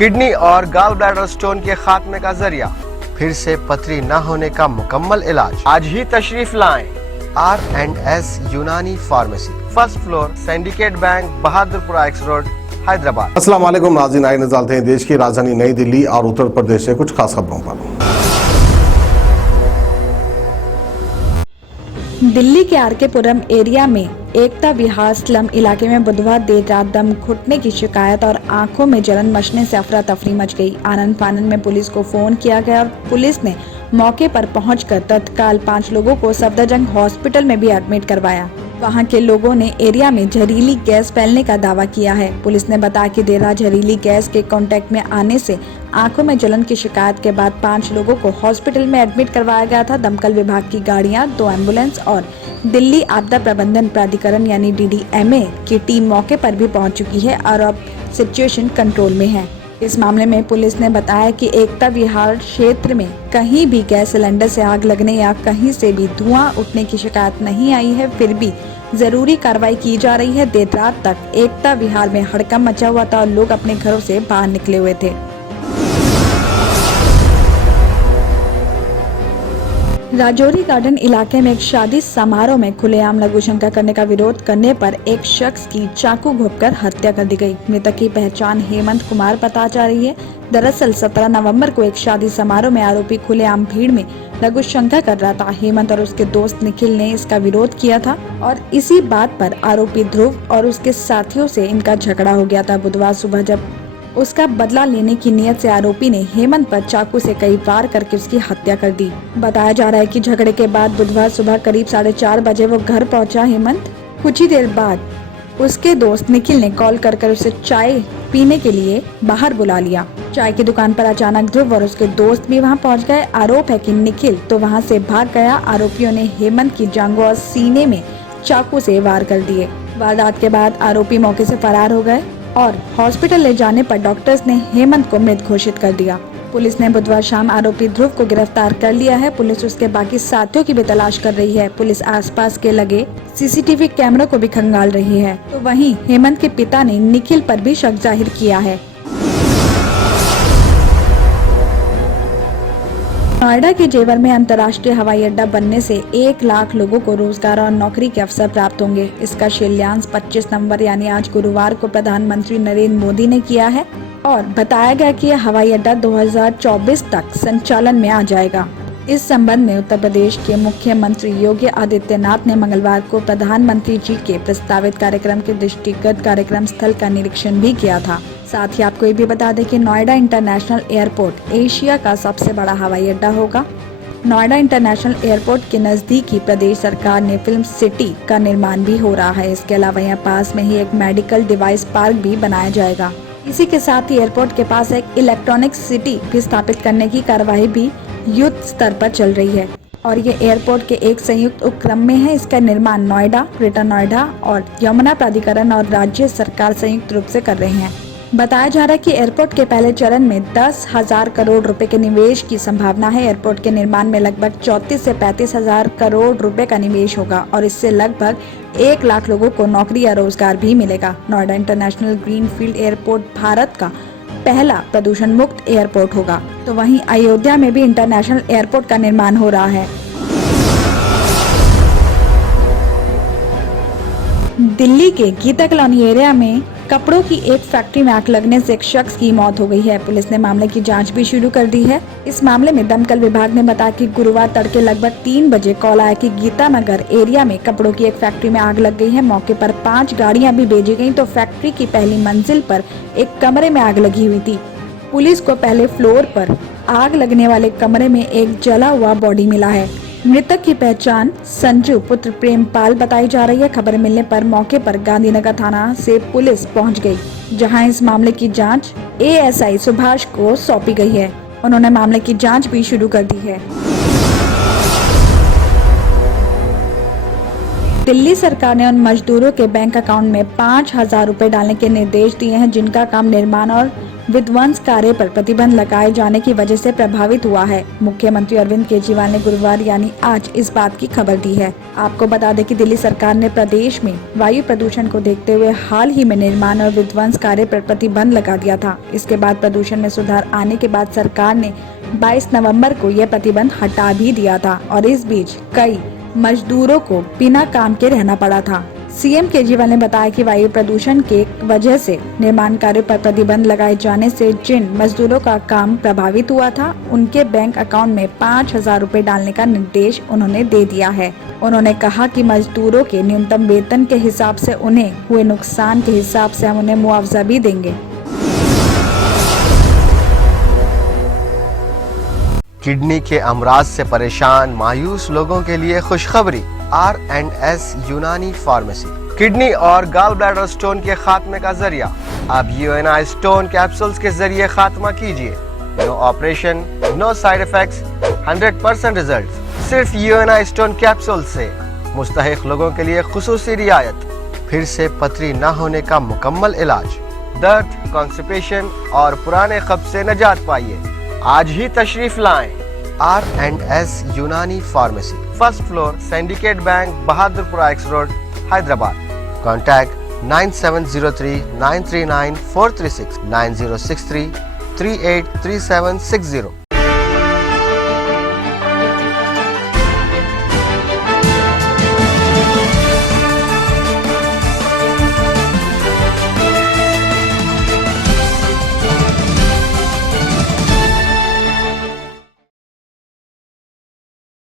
Kidney और gall bladder stone के खात्मे का जरिया, फिर से पथरी न होने का मुकम्मल इलाज। आज ही तशरीफ लाएं R&S यूनानी pharmacy, first floor, syndicate bank, Bahadurpura x road, Hyderabad. अस्सलाम वालेकुम नाज़रीन, आइए नज़र डालते हैं देश की राजधानी नई दिल्ली और उत्तर प्रदेश से कुछ खास खबरों पर। दिल्ली के आर के पुरम एरिया में एकता विहार स्लम इलाके में बुधवार देर रात दम घुटने की शिकायत और आंखों में जलन मचने से अफरा तफरी मच गई। आनन फानन में पुलिस को फोन किया गया और पुलिस ने मौके पर पहुंचकर तत्काल 5 लोगों को सफदरजंग हॉस्पिटल में भी एडमिट करवाया। वहां के लोगों ने एरिया में जहरीली गैस फैलने का दावा किया है। पुलिस ने बताया कि देर रात जहरीली गैस के कांटेक्ट में आने से आंखों में जलन की शिकायत के बाद 5 लोगों को हॉस्पिटल में एडमिट करवाया गया था। दमकल विभाग की गाड़ियां, 2 एम्बुलेंस और दिल्ली आपदा प्रबंधन प्राधिकरण यानी DDMA की टीम मौके पर भी पहुंच चुकी है और अब सिचुएशन कंट्रोल में है। इस मामले में पुलिस ने बताया कि एकता विहार क्षेत्र में कहीं भी गैस सिलेंडर से आग लगने या कहीं से भी धुआं उठने की शिकायत नहीं आई है, फिर भी जरूरी कार्रवाई की जा रही है। देर रात तक एकता विहार में हड़कंप मचा हुआ था और लोग अपने घरों से बाहर निकले हुए थे। राजौरी गार्डन इलाके में एक शादी समारोह में खुलेआम लघुशंका करने का विरोध करने पर एक शख्स की चाकू घोंपकर हत्या कर दी गई। मृतक की पहचान हेमंत कुमार पता जा रही है। दरअसल 17 नवंबर को एक शादी समारोह में आरोपी खुलेआम भीड़ में लघुशंका कर रहा था। हेमंत और उसके दोस्त निखिल ने इसका विरोध किया था और इसी बात पर आरोपी ध्रुव और उसके साथियों से इनका झगड़ा हो गया था। बुधवार सुबह जब उसका बदला लेने की नियत से आरोपी ने हेमंत पर चाकू से कई वार करके उसकी हत्या कर दी। बताया जा रहा है कि झगड़े के बाद बुधवार सुबह करीब 4:30 बजे वो घर पहुंचा। हेमंत कुछ ही देर बाद उसके दोस्त निखिल ने कॉल कर उसे चाय पीने के लिए बाहर बुला लिया। चाय की दुकान पर अचानक ध्रुव और उसके दोस्त भी वहां पहुंच गए। आरोप है कि निखिल तो वहां से भाग गया। आरोपियों ने हेमंत की जांघों और सीने में चाकू से वार कर दिए। वारदात के बाद आरोपी मौके से फरार हो गए और हॉस्पिटल ले जाने पर डॉक्टर्स ने हेमंत को मृत घोषित कर दिया। पुलिस ने बुधवार शाम आरोपी ध्रुव को गिरफ्तार कर लिया है। पुलिस उसके बाकी साथियों की भी तलाश कर रही है। पुलिस आसपास के लगे CCTV कैमरों को भी खंगाल रही है। तो वहीं हेमंत के पिता ने निखिल पर भी शक जाहिर किया है। नोएडा के जेवर में अंतर्राष्ट्रीय हवाई अड्डा बनने से 1 लाख लोगों को रोजगार और नौकरी के अवसर प्राप्त होंगे। इसका शिलान्यास 25 नवंबर यानी आज गुरुवार को प्रधानमंत्री नरेंद्र मोदी ने किया है और बताया गया कि यह हवाई अड्डा 2024 तक संचालन में आ जाएगा। इस संबंध में उत्तर प्रदेश के मुख्यमंत्री योगी आदित्यनाथ ने मंगलवार को प्रधानमंत्री जी के प्रस्तावित कार्यक्रम के दृष्टिगत कार्यक्रम स्थल का निरीक्षण भी किया था। साथ ही आपको ये भी बता दें कि नोएडा इंटरनेशनल एयरपोर्ट एशिया का सबसे बड़ा हवाई अड्डा होगा। नोएडा इंटरनेशनल एयरपोर्ट के नजदीक ही प्रदेश सरकार ने फिल्म सिटी का निर्माण भी हो रहा है। इसके अलावा यहाँ पास में ही एक मेडिकल डिवाइस पार्क भी बनाया जाएगा। इसी के साथ ही एयरपोर्ट के पास एक इलेक्ट्रॉनिक सिटी भी स्थापित करने की कार्यवाही भी युद्ध स्तर पर चल रही है और ये एयरपोर्ट के एक संयुक्त उपक्रम में है। इसका निर्माण नोएडा, ग्रेटर नोएडा और यमुना प्राधिकरण और राज्य सरकार संयुक्त रूप से कर रहे हैं। बताया जा रहा है कि एयरपोर्ट के पहले चरण में 10,000 करोड़ रुपए के निवेश की संभावना है। एयरपोर्ट के निर्माण में लगभग 34 से 35,000 करोड़ रुपए का निवेश होगा और इससे लगभग 1 लाख लोगों को नौकरी या रोजगार भी मिलेगा। Noida international greenfield airport Bharat का पहला प्रदूषण मुक्त एयरपोर्ट होगा। तो वहीं अयोध्या में भी इंटरनेशनल एयरपोर्ट का निर्माण हो रहा है। दिल्ली के गीता कॉलोनी एरिया में कपड़ों की एक फैक्ट्री में आग लगने से एक शख्स की मौत हो गई है। पुलिस ने मामले की जांच भी शुरू कर दी है। इस मामले में दमकल विभाग ने बताया कि गुरुवार तड़के लगभग 3 बजे कॉल आया कि गीता नगर एरिया में कपड़ों की एक फैक्ट्री में आग लग गई है। मौके पर 5 गाड़ियां भी भेजी गयी तो फैक्ट्री की पहली मंजिल पर एक कमरे में आग लगी हुई थी। पुलिस को पहले फ्लोर पर आग लगने वाले कमरे में एक जला हुआ बॉडी मिला है। मृतक की पहचान संजू पुत्र प्रेमपाल बताई जा रही है। खबर मिलने पर मौके पर गांधीनगर थाना से पुलिस पहुंच गई, जहां इस मामले की जांच ASI सुभाष को सौंपी गई है। उन्होंने मामले की जांच भी शुरू कर दी है। दिल्ली सरकार ने उन मजदूरों के बैंक अकाउंट में 5,000 रुपए डालने के निर्देश दिए हैं जिनका काम निर्माण और विध्वंस कार्य पर प्रतिबंध लगाए जाने की वजह से प्रभावित हुआ है। मुख्यमंत्री अरविंद केजरीवाल ने गुरुवार यानी आज इस बात की खबर दी है। आपको बता दें कि दिल्ली सरकार ने प्रदेश में वायु प्रदूषण को देखते हुए हाल ही में निर्माण और विध्वंस कार्य पर प्रतिबंध लगा दिया था। इसके बाद प्रदूषण में सुधार आने के बाद सरकार ने 22 नवंबर को यह प्रतिबंध हटा भी दिया था और इस बीच कई मजदूरों को बिना काम के रहना पड़ा था। सीएम केजरीवाल ने बताया कि वायु प्रदूषण के वजह से निर्माण कार्यों पर प्रतिबंध लगाए जाने से जिन मजदूरों का काम प्रभावित हुआ था, उनके बैंक अकाउंट में 5,000 रुपए डालने का निर्देश उन्होंने दे दिया है। उन्होंने कहा कि मजदूरों के न्यूनतम वेतन के हिसाब से उन्हें हुए नुकसान के हिसाब से हम उन्हें मुआवजा भी देंगे। किडनी के अमराज से परेशान मायूस लोगों के लिए खुशखबरी। R&S यूनानी फार्मेसी किडनी और गॉल ब्लैडर स्टोन के खात्मे का जरिया। अब UNI स्टोन कैप्सूल्स के जरिए खात्मा कीजिए। No operation, no side effects, 100% result. सिर्फ UNI स्टोन कैप्सूल से मुस्तहिक लोगों के लिए खुसूसी रियायत। फिर से पथरी न होने का मुकम्मल इलाज। दर्द, कॉन्स्टिपेशन और पुराने कब्ज से निजात पाइए। आज ही तशरीफ लाएं। R&S यूनानी pharmacy, first floor, syndicate bank, Bahadurpura X road, Hyderabad. Contact 9703 939 436 9063 383760।